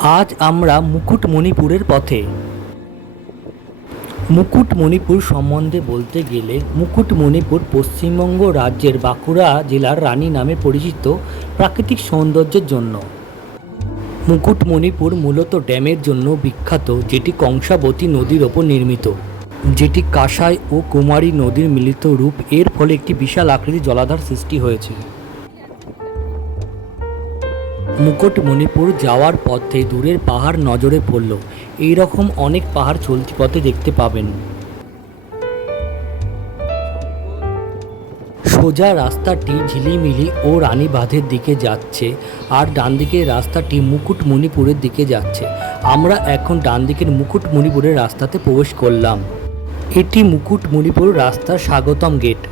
আজ আমরা মুকুটমণিপুরের পথে। মুকুটমণিপুর সম্বন্ধে বলতে গেলে মুকুটমণিপুর পশ্চিমবঙ্গ রাজ্যের বাঁকুড়া জেলার রানী নামে পরিচিত প্রাকৃতিক সৌন্দর্যের জন্য। মুকুটমণিপুর মূলত ড্যামের জন্য বিখ্যাত, যেটি কংসাবতী নদীর ওপর নির্মিত, যেটি কাঁসাই ও কুমারী নদীর মিলিত রূপ। এর ফলে একটি বিশাল আকৃতির জলাধার সৃষ্টি হয়েছে। মুকুটমণিপুর যাওয়ার পথে দূরের পাহাড় নজরে পড়ল। এই রকম অনেক পাহাড় চলতি পথে দেখতে পাবেন। সোজা রাস্তাটি ঝিলিমিলি ও রানীবাঁধের দিকে যাচ্ছে, আর ডান দিকের রাস্তাটি মুকুটমণিপুরের দিকে যাচ্ছে। আমরা এখন ডান দিকের মুকুটমণিপুরের রাস্তাতে প্রবেশ করলাম। এটি মুকুটমণিপুর রাস্তার স্বাগতম গেট।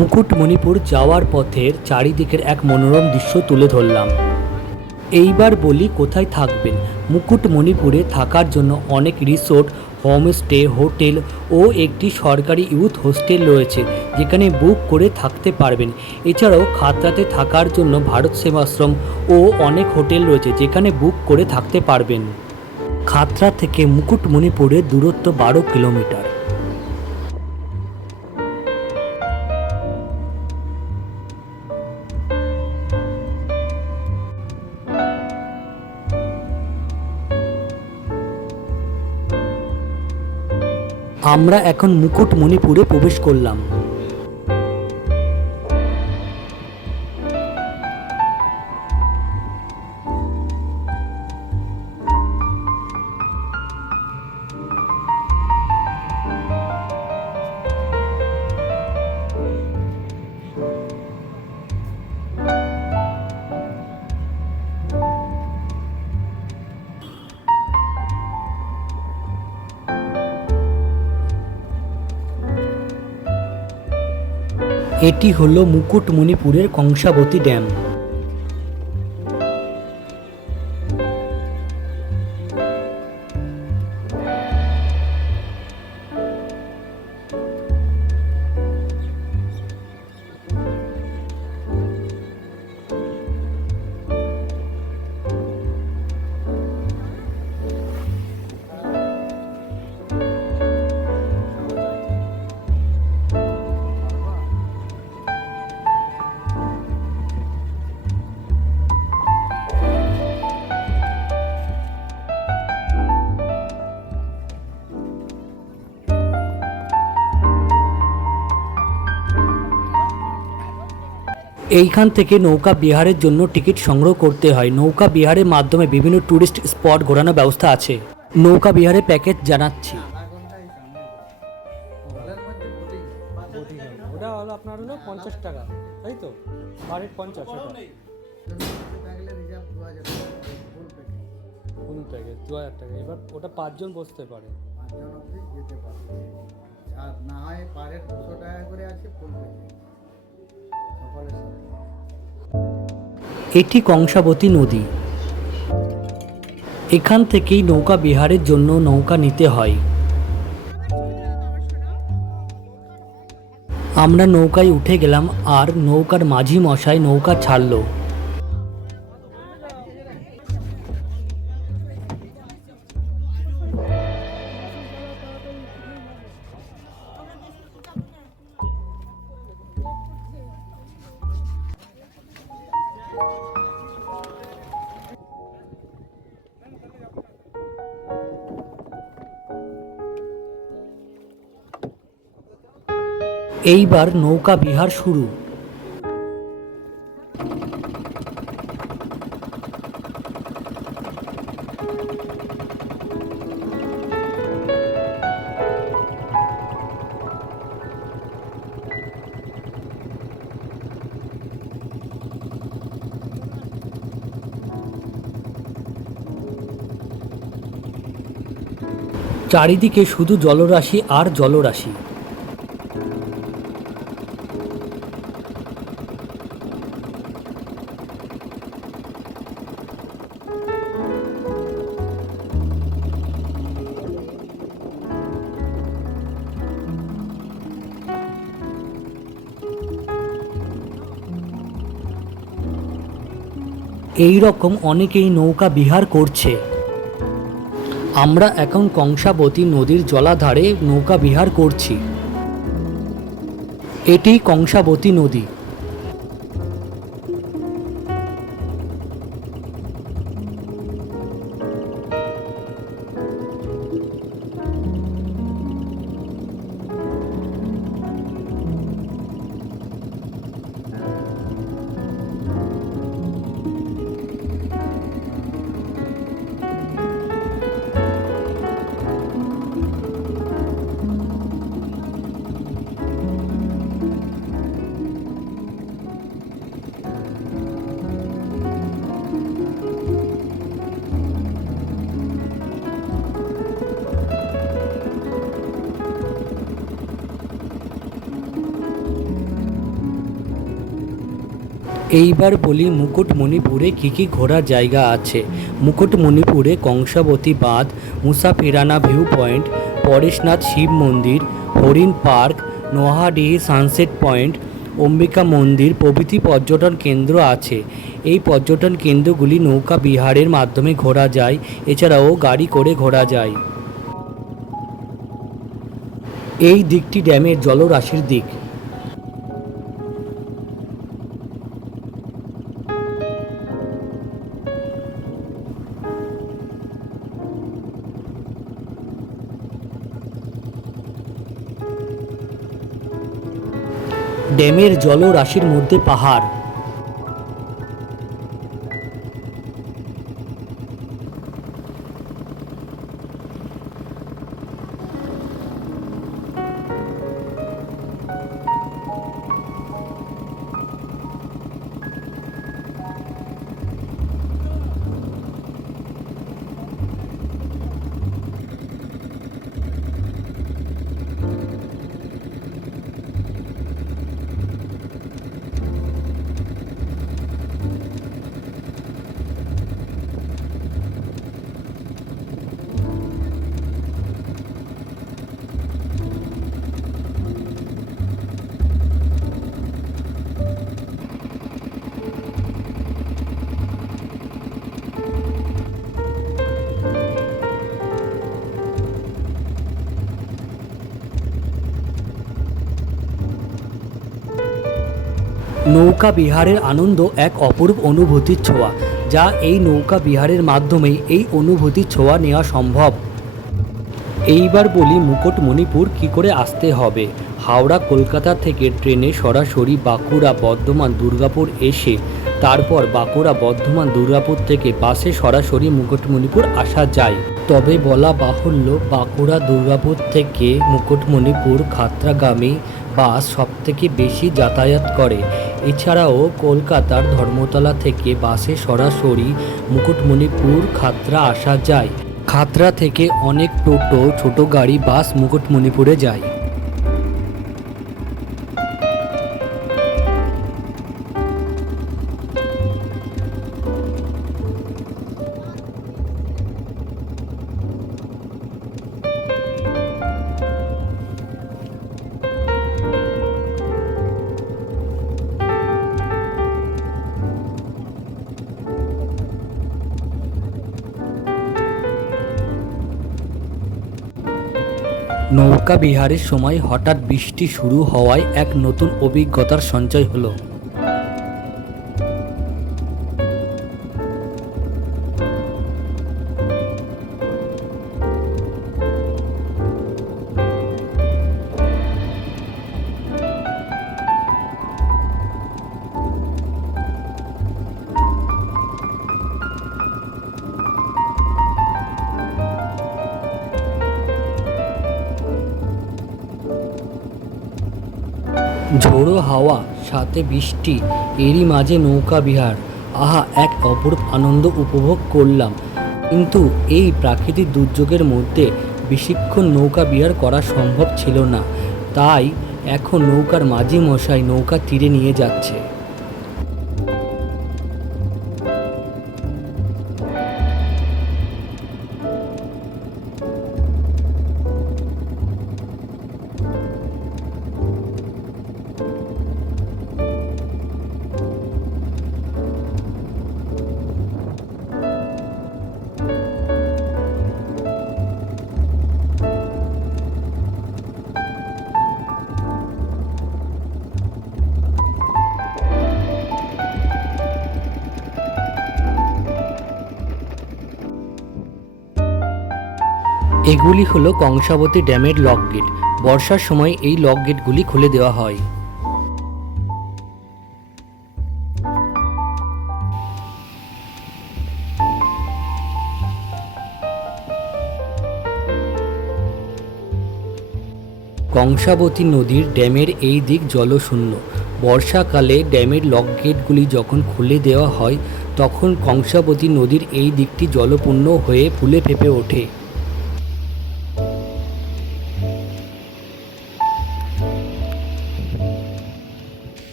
মুকুটমণিপুর যাওয়ার পথের চারিদিকের এক মনোরম দৃশ্য তুলে ধরলাম। এইবার বলি কোথায় থাকবেন। মুকুটমণিপুরে থাকার জন্য অনেক রিসোর্ট, হোমস্টে, হোটেল ও একটি সরকারি ইউথ হোস্টেল রয়েছে, যেখানে বুক করে থাকতে পারবেন। এছাড়াও খাতড়াতে থাকার জন্য ভারত সেবাশ্রম ও অনেক হোটেল রয়েছে, যেখানে বুক করে থাকতে পারবেন। খাতড়া থেকে মুকুটমণিপুরের দূরত্ব 12 কিলোমিটার। আমরা এখন মুকুটমণিপুরে প্রবেশ করলাম। এটি হলো মুকুটমণিপুরের কংসাবতী ড্যাম। এইখান থেকে নৌকা বিহারের জন্য টিকিট সংগ্রহ করতে হয়। নৌকা বিহারের মাধ্যমে বিভিন্ন ট্যুরিস্ট স্পট ঘোরানোর ব্যবস্থা আছে। নৌকা বিহারের প্যাকেজ জানাচ্ছি। ওটা হলো আপনার হলো 50 টাকা, তাই তো? পার হেড 50 টাকা। ফুল প্যাকেজ 2000 টাকা। এবার ওটা 5 জন বসতে পারে। 5 জন অবধি যেতে পারবে। আর না হয় পার হেড 200 টাকা করে আছে ফুল প্যাকেজ। এটি কংসাবতী নদী। এখান থেকেই নৌকা বিহারের জন্য নৌকা নিতে হয়। আমরা নৌকায় উঠে গেলাম, আর নৌকার মাঝি মশাই নৌকা ছাড়লো। এইবার নৌকা বিহার শুরু। চারিদিকে শুধু জলরাশি আর জলরাশি। এই রকম অনেকেই নৌকা বিহার করছে। আমরা এখন কংসাবতী নদীর জলাধারে নৌকা বিহার করছি। এটি কংসাবতী নদী। এইবার বলি মুকুটমণিপুরে কী কী ঘোরার জায়গা আছে। মুকুটমণিপুরে কংসাবতী বাঁধ, মুসাফিরানা ভিউ পয়েন্ট, পরেশনাথ শিব মন্দির, হরিণ পার্ক, নোহাডিহি সানসেট পয়েন্ট, অম্বিকা মন্দির প্রভৃতি পর্যটন কেন্দ্র আছে। এই পর্যটন কেন্দ্রগুলি নৌকা বিহারের মাধ্যমে ঘোরা যায়, এছাড়াও গাড়ি করে ঘোরা যায়। এই দিকটি ড্যামের জলরাশির দিক। ড্যামের জলরাশির মধ্যে পাহাড়। নৌকা বিহারের আনন্দ এক অপরূপ অনুভূতির ছোঁয়া, যা এই নৌকা বিহারের মাধ্যমেই এই অনুভূতির ছোঁয়া নেওয়া সম্ভব। এইবার বলি মুকুটমণিপুর কী করে আসতে হবে। হাওড়া কলকাতা থেকে ট্রেনে সরাসরি বাঁকুড়া বর্ধমান দুর্গাপুর এসে তারপর বাঁকুড়া বর্ধমান দুর্গাপুর থেকে বাসে সরাসরি মুকুটমণিপুর আসা যায়। তবে বলা বাহুল্য, বাঁকুড়া দুর্গাপুর থেকে মুকুটমণিপুর খাতড়াগামী বাস সবথেকে বেশি যাতায়াত করে। এছাড়াও কলকাতার ধর্মতলা থেকে বাসে সরাসরি মুকুটমণিপুর খাতড়া আসা যায়। খাতড়া থেকে অনেক টোটো, ছোট গাড়ি, বাস মুকুটমণিপুরে যায়। নৌকা বিহারের সময় হঠাৎ বৃষ্টি শুরু হওয়ায় এক নতুন অভিজ্ঞতার সঞ্চয় হলো। ঝোড়ো হাওয়া সাথে বৃষ্টি, এরই মাঝে নৌকা বিহার, আহা এক অপরূপ আনন্দ উপভোগ করলাম। কিন্তু এই প্রাকৃতিক দুর্যোগের মধ্যে বেশিক্ষণ নৌকা বিহার করা সম্ভব ছিল না, তাই এখন নৌকার মাঝি মশাই নৌকা তীরে নিয়ে যাচ্ছে। এগুলি হলো কংসাবতী ড্যামের লক গেট। বর্ষার সময় এই লক গেটগুলি খুলে দেওয়া হয়। কংসাবতী নদীর ড্যামের এই দিক জলশূন্য। বর্ষাকালে ড্যামের লক গেটগুলি যখন খুলে দেওয়া হয় তখন কংসাবতী নদীর এই দিকটি জলপূর্ণ হয়ে ফুলে ফেঁপে ওঠে।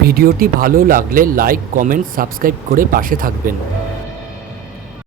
ভিডিওটি ভালো লাগলে লাইক, কমেন্ট, সাবস্ক্রাইব করে পাশে থাকবেন।